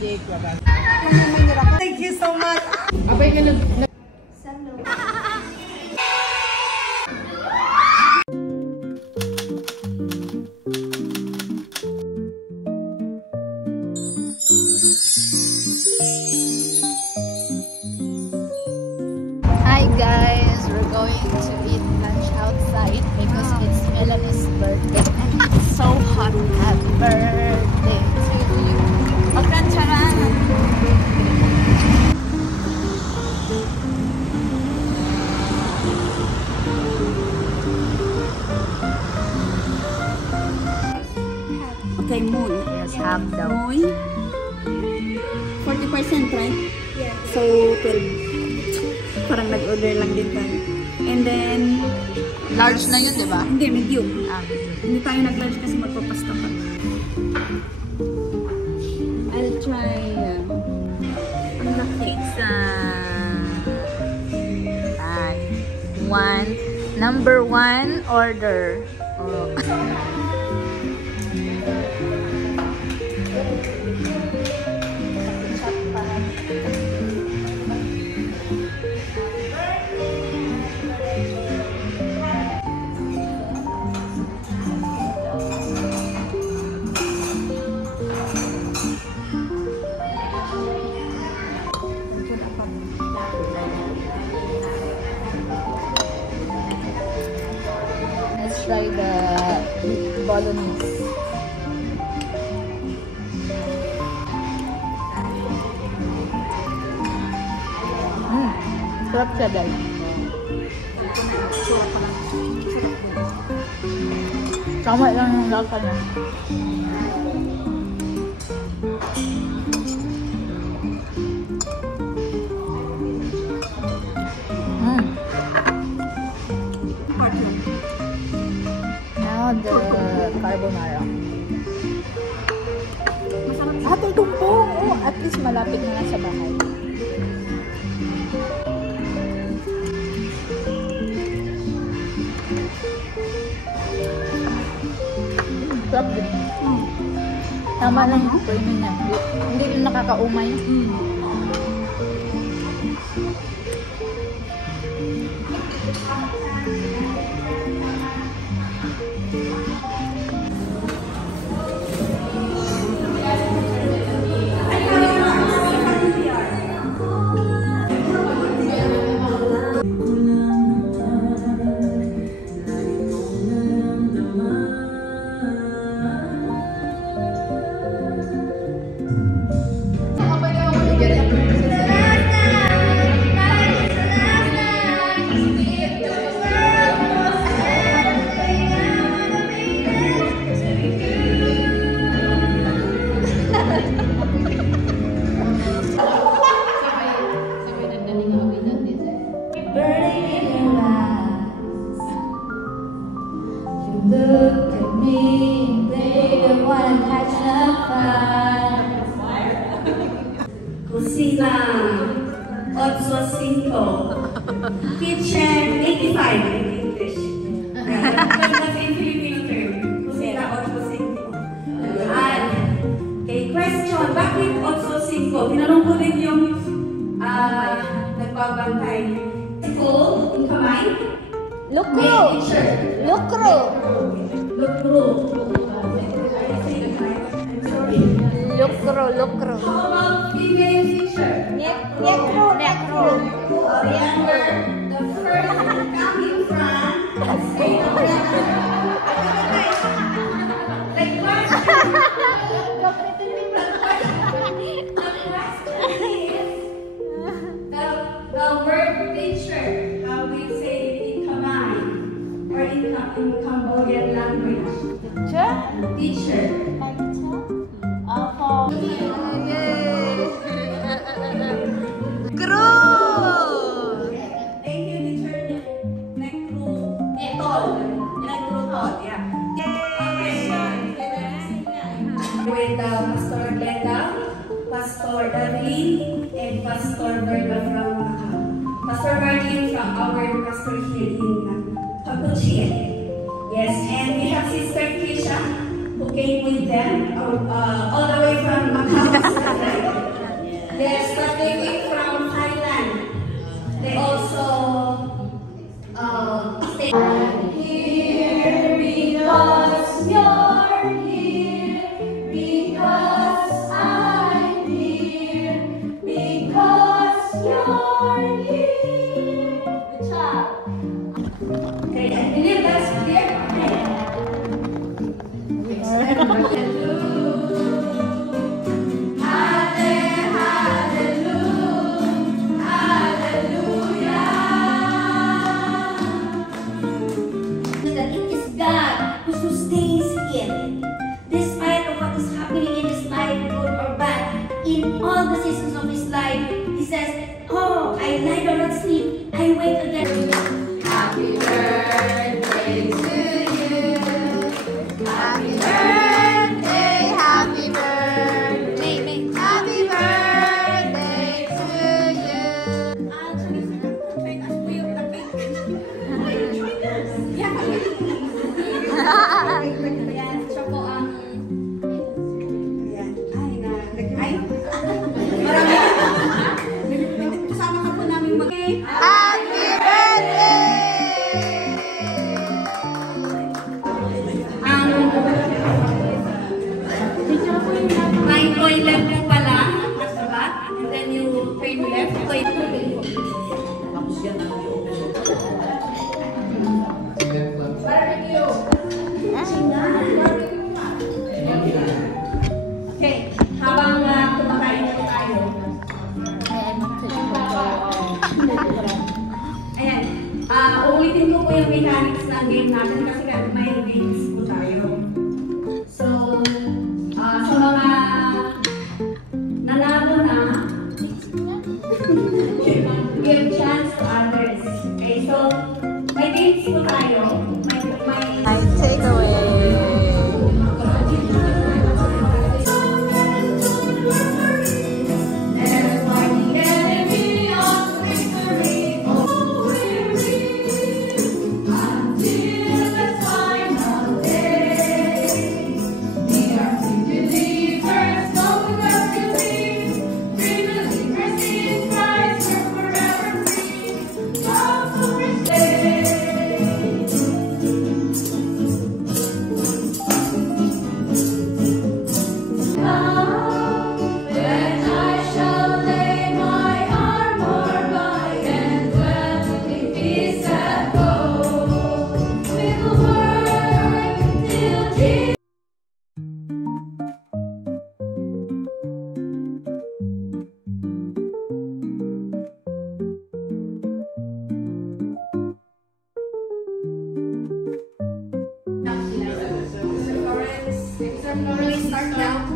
Thank you so much. Abay ka Hi guys, we're going to eat lunch outside because it's Melanie's birthday and it's so hot. Happy birthday to you. Pagkancharan! Okay, muy. Yes, ham daw. Muy. 40%, right? Yeah. So, 12. Parang nag-order lang din tayo. And then, Large na yun, di ba? hindi, medium. Ah, Hindi tayo nag-large kasi magpapasta pa. I'll try ang laki. Number one order. Oh. Let's try the bolognese. Sarap siya dahil. Tama lang yung lasa niya. Now the carbonara. Ate, tumpong! Oh, at least malapit na lang sa bahay. Sarap din. Tama lang yung creamy niya. Hindi rin nakakaumay. Look at me, baby, one touch of fire. Kusina, 85. Kitchen, 85 in English. That's in Filipino term. Kusina, 85. At, okay, question, bakit 85? Tinanong ko din yung nagbabantay. School, in kamay? Lukro! Lukro! Lukro. Lukro, lukro. How about female teacher? Nekro, nekro. Remember, the first coming from the same the question is the word teacher. How we say it in Khmer or in Cambodian language. Teacher. Thank you, teacher. Yeah. With Pastor Glenda, Pastor Evelyn, and Pastor Berta from Pastor Martin from our pastor here in Pakuchia. Yes, and we have Sister Kisha who came with them all the way from Macau. Yes, but they came from Thailand. They also stay here because you're here, because I'm here, because you're here. Good job. Okay, I believe that's clear. That it is God who sustains him. Despite of what is happening in his life, good or bad, in all the seasons of his life, he says, oh, I lie down and sleep, I wake again. Happy birthday to you. Happy birthday, happy birthday, happy birthday to you. Ayan, siya po ang... Ayan. Ay. Marami. Kasama ka po namin mag... Happy birthday! Ang 9.11 po pala, nasa bat, and then you turn left, so ito okay, habang kumakain po tayo, ayan, uulitin ko po yung mechanics ng game natin kasi may games po tayo. So, sa mga nanalo na, give chance to others. Okay, so, may games po tayo. May Take away. start now.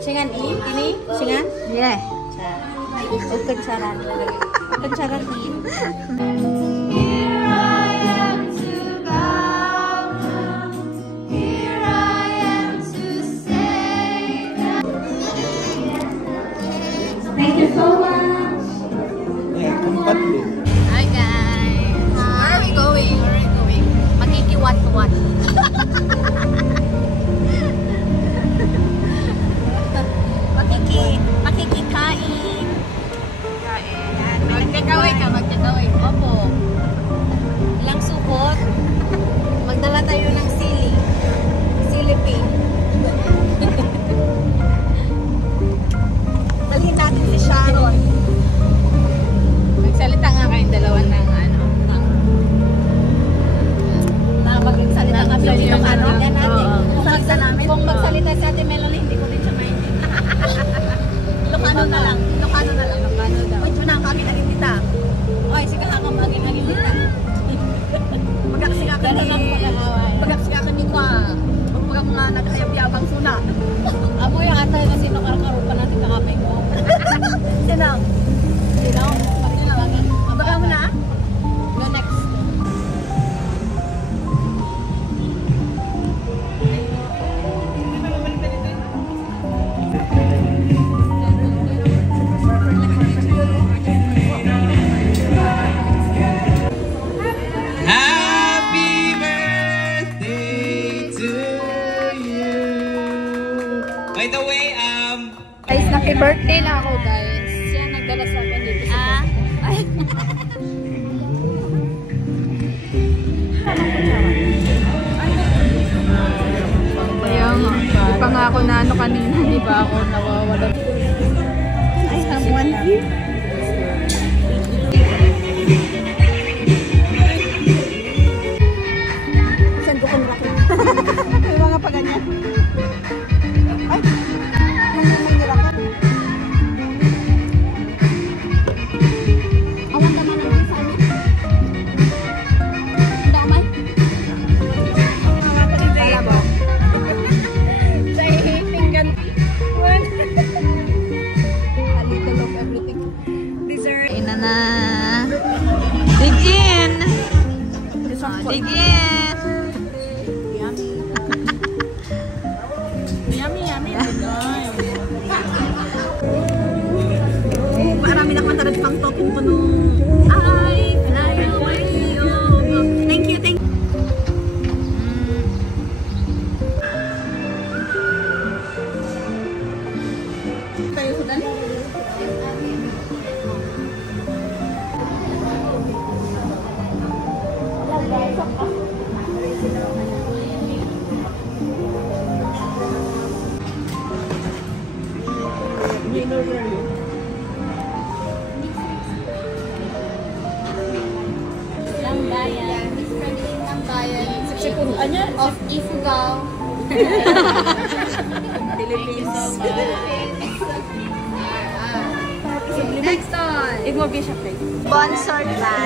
Singan ini? Singan? Yeah. Kencaran. Kencaran ini. Here I am to bow down. Here I am to say that. Thank you so much. Hi guys. Where are we going? Where are we going? Makikiwat-wat. Makikikain. Kain. Mag-take away ka, mag-take away. Opo. na ano kanina. Di ba ako nawawala? I have one here. Saan ko kung rakit? May mga pa ganyan. Ay! May nirakit. Awan ka na naman sa amin. Damay. Kala mo? Say hating one. A little of everything. Dessert. Kain na. Dig in! Dig in! Marami na matarad pang token po nung I fly away. Thank you, thank you. Tayo sa dali. Lambayan. Lambayan. Of Ifugao. Philippines. Next on. Ignore Bishop Day. Sponsored by.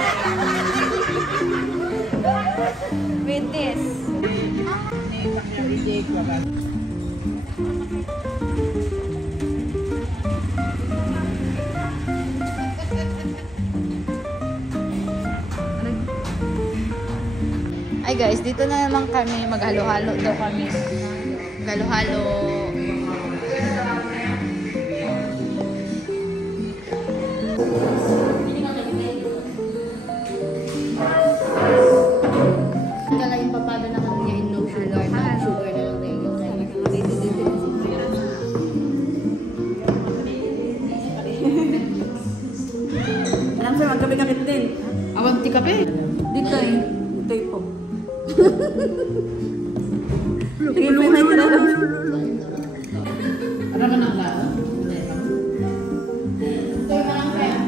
With this. Ay guys, dito na naman kami. Maghalo-halo daw kami. Maghalo-halo. Kala yung papada na kami niya in no sugar. Sugar na lang rin. Alam sir, magkabit-kabit din. Awag ti kape. Dito eh. Dito eh po. Inuhay ka na lang. Ano man ang laro? Ito yung malang kaya.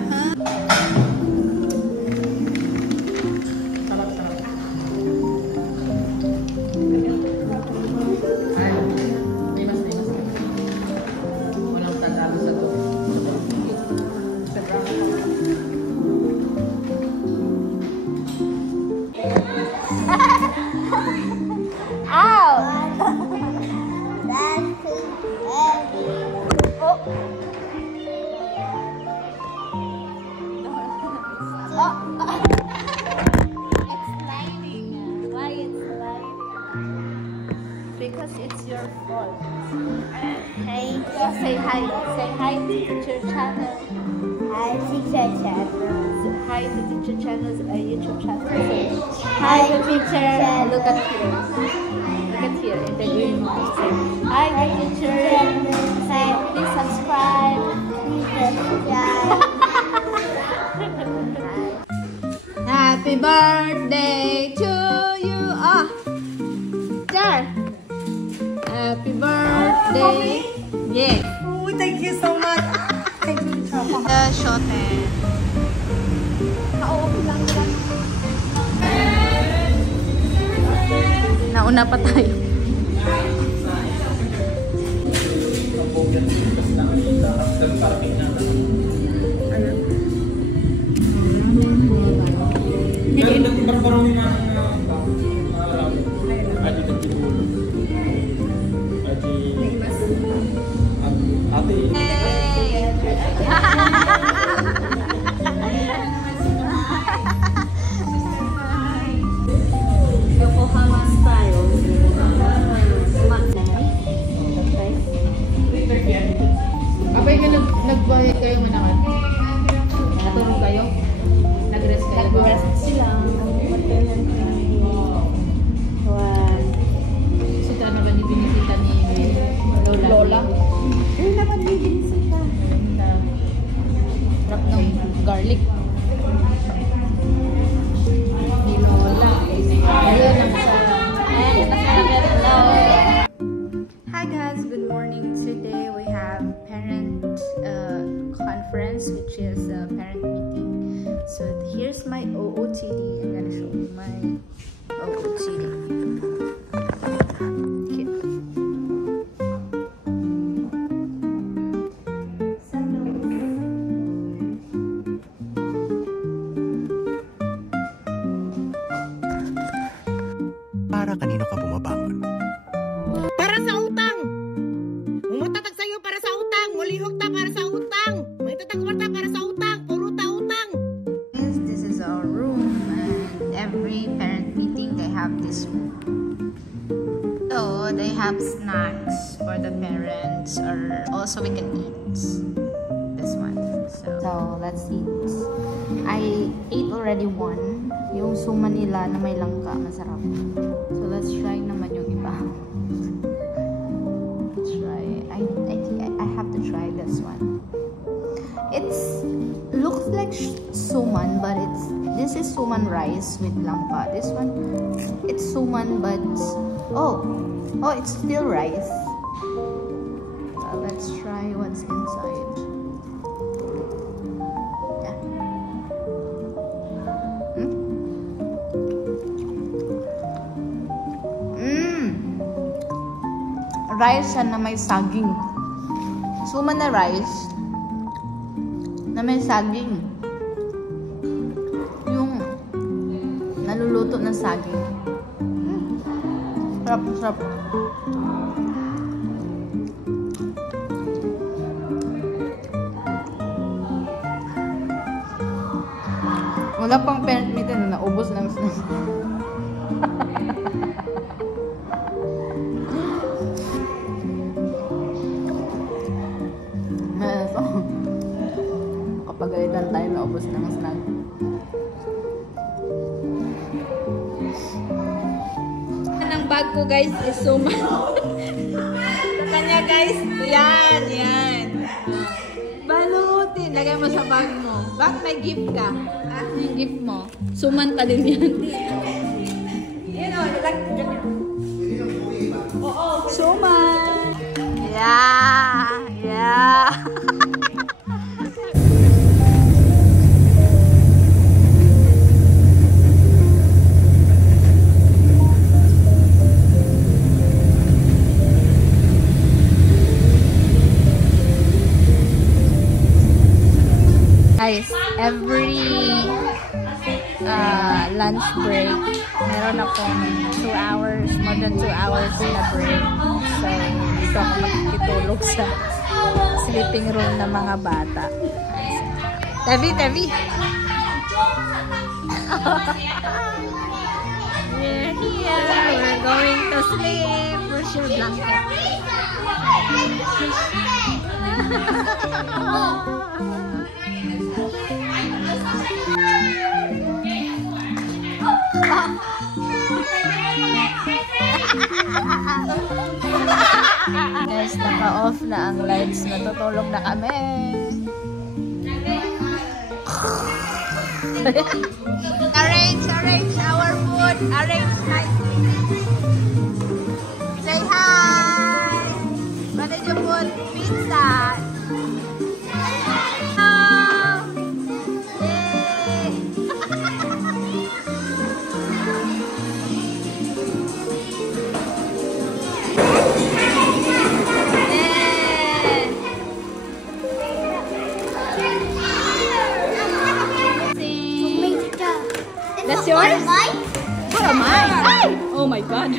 Walang tatalo sa to. Because it's your fault. Hey, say hi. Say hi to teacher channel. Hi, teacher channel. Hi to teacher channel's YouTube channel. Hi, teacher. Look at here. Look at here in the green mark. Say hi, teacher. Say please subscribe. Happy birthday to you. Ah, Jar. Happy birthday. Yes. Oh, thank you so much. Thank you, Chapa. Shoten. Nauna pa tayo. Yokohama style. Abay ka nagbayad kayo manakan? Natulog kayo? Nag-rest kayo ba? Nag-rest sila. here's my OOTD. I'm gonna show you my OOTD. Okay. Para kanino ka bumabangon? Para sa utang. Umutatag sa'yo para sa utang. Mulihok ta para sa utang. May tatagwar ta para sa utang. Puro ta utang. This is our room, and every parent meeting they have this room. So they have snacks for the parents, or also we can eat this one. So let's eat. I ate already one. Yung suman nila na may langka, masarap. So let's try naman yung iba. I have to try this one. It's looks like suman, but this is suman rice with langka. This one, it's suman, but oh, it's still rice. Let's try what's inside. Yeah. Rice na may saging. Suman na rice na may saging. Yung naluluto na saging. Sarap, sarap. Wala pang parent meeting na naubos lang sila. Kapagalitan tayo na ubos ng snack. Ang bag ko guys is suman. Sa kanya guys, yan. Balutin, lagay mo sa bag mo. Bakit may gift ka? Yung gift mo. Suman pa din yan. Yan o, Suman! Yeah. Guys, every lunch break, meron akong 2 hours, more than 2 hours na break. So, dito ako makikitulog sa sleeping room ng mga bata. Tevi! We're here. We're going to sleep. Where's your blanket? Guys, naka-off na ang lights. Natutulog na kami. Arrange our food. Arrange nicely. Say hi. What did you put? Pizza. That's yours? What am I? Oh my god.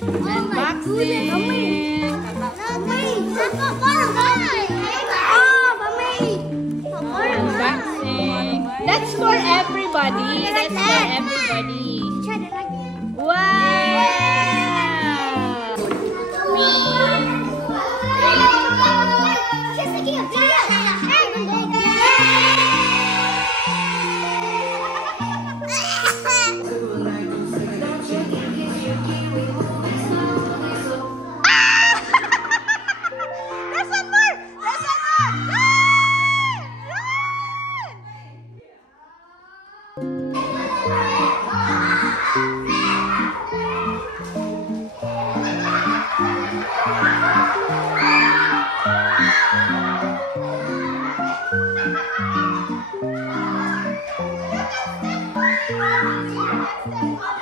Unboxing. Unboxing. That's for everybody. That's for everybody. Wow. Let's step on